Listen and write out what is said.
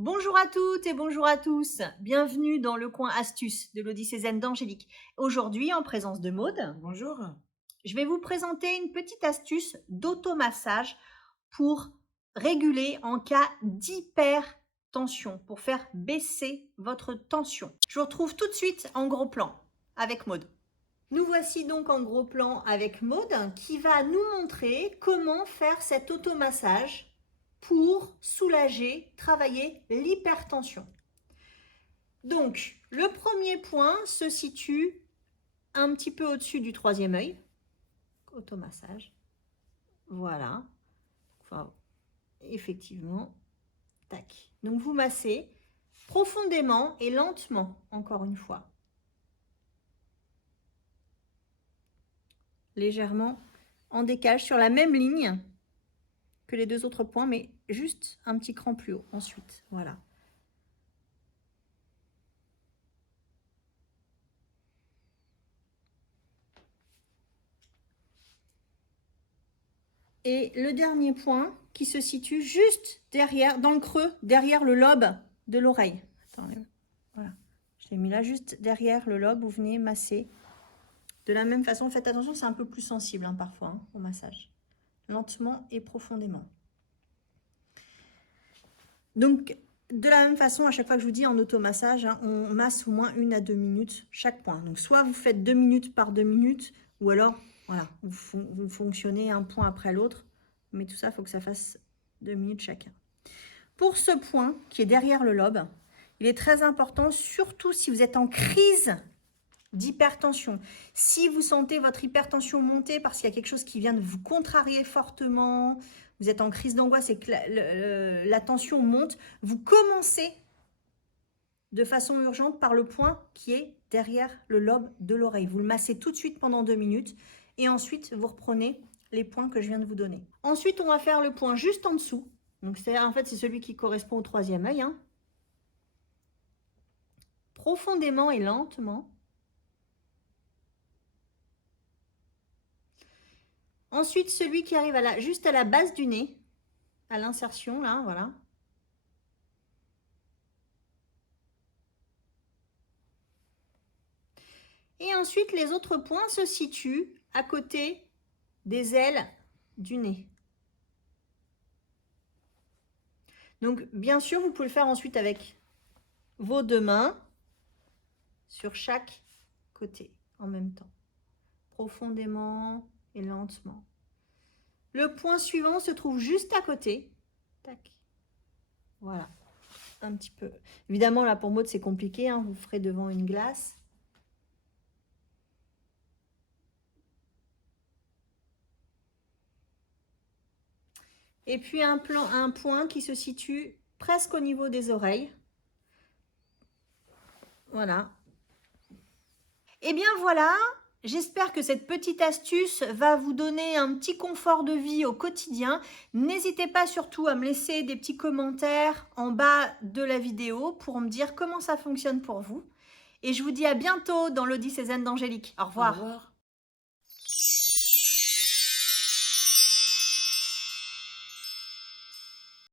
Bonjour à toutes et bonjour à tous. Bienvenue dans le coin astuce de l'Odyssée Zen d'Angélique. Aujourd'hui, en présence de Maude, Bonjour. je vais vous présenter une petite astuce d'automassage pour réguler en cas d'hypertension, pour faire baisser votre tension. Je vous retrouve tout de suite en gros plan avec Maude. Nous voici donc en gros plan avec Maude qui va nous montrer comment faire cet automassage pour soulager, travailler l'hypertension. Donc, le premier point se situe un petit peu au-dessus du troisième œil. Automassage. Voilà. Enfin, effectivement. Tac. Donc, vous massez profondément et lentement, encore une fois. Légèrement en décalage sur la même ligne que les deux autres points, mais juste un petit cran plus haut ensuite. Voilà. Et le dernier point qui se situe juste derrière, dans le creux, derrière le lobe de l'oreille. Voilà. Je l'ai mis là juste derrière le lobe, vous venez masser. De la même façon, faites attention, c'est un peu plus sensible parfois au massage. Lentement et profondément. Donc, de la même façon, à chaque fois que je vous dis en automassage, on masse au moins 1 à 2 minutes chaque point. Donc, soit vous faites 2 minutes par 2 minutes, ou alors, voilà, vous fonctionnez un point après l'autre. Mais tout ça, il faut que ça fasse 2 minutes chacun. Pour ce point qui est derrière le lobe, il est très important, surtout si vous êtes en crise d'hypertension. Si vous sentez votre hypertension monter parce qu'il y a quelque chose qui vient de vous contrarier fortement, vous êtes en crise d'angoisse et que la tension monte, vous commencez de façon urgente par le point qui est derrière le lobe de l'oreille. Vous le massez tout de suite pendant 2 minutes et ensuite vous reprenez les points que je viens de vous donner. Ensuite, on va faire le point juste en dessous. Donc, en fait, c'est celui qui correspond au troisième œil. Profondément et lentement. Ensuite, celui qui arrive juste à la base du nez, à l'insertion, là, voilà. Et ensuite, les autres points se situent à côté des ailes du nez. Donc, bien sûr, vous pouvez le faire ensuite avec vos deux mains sur chaque côté en même temps, profondément et lentement. Le point suivant se trouve juste à côté. Tac. Voilà, un petit peu. Évidemment, là, pour Maude, c'est compliqué. Vous ferez devant une glace. Et puis, un point qui se situe presque au niveau des oreilles. Voilà. Et bien voilà, j'espère que cette petite astuce va vous donner un petit confort de vie au quotidien. N'hésitez pas surtout à me laisser des petits commentaires en bas de la vidéo pour me dire comment ça fonctionne pour vous. Et je vous dis à bientôt dans l'Odyssée Zen d'Angélique. Au Au revoir. revoir.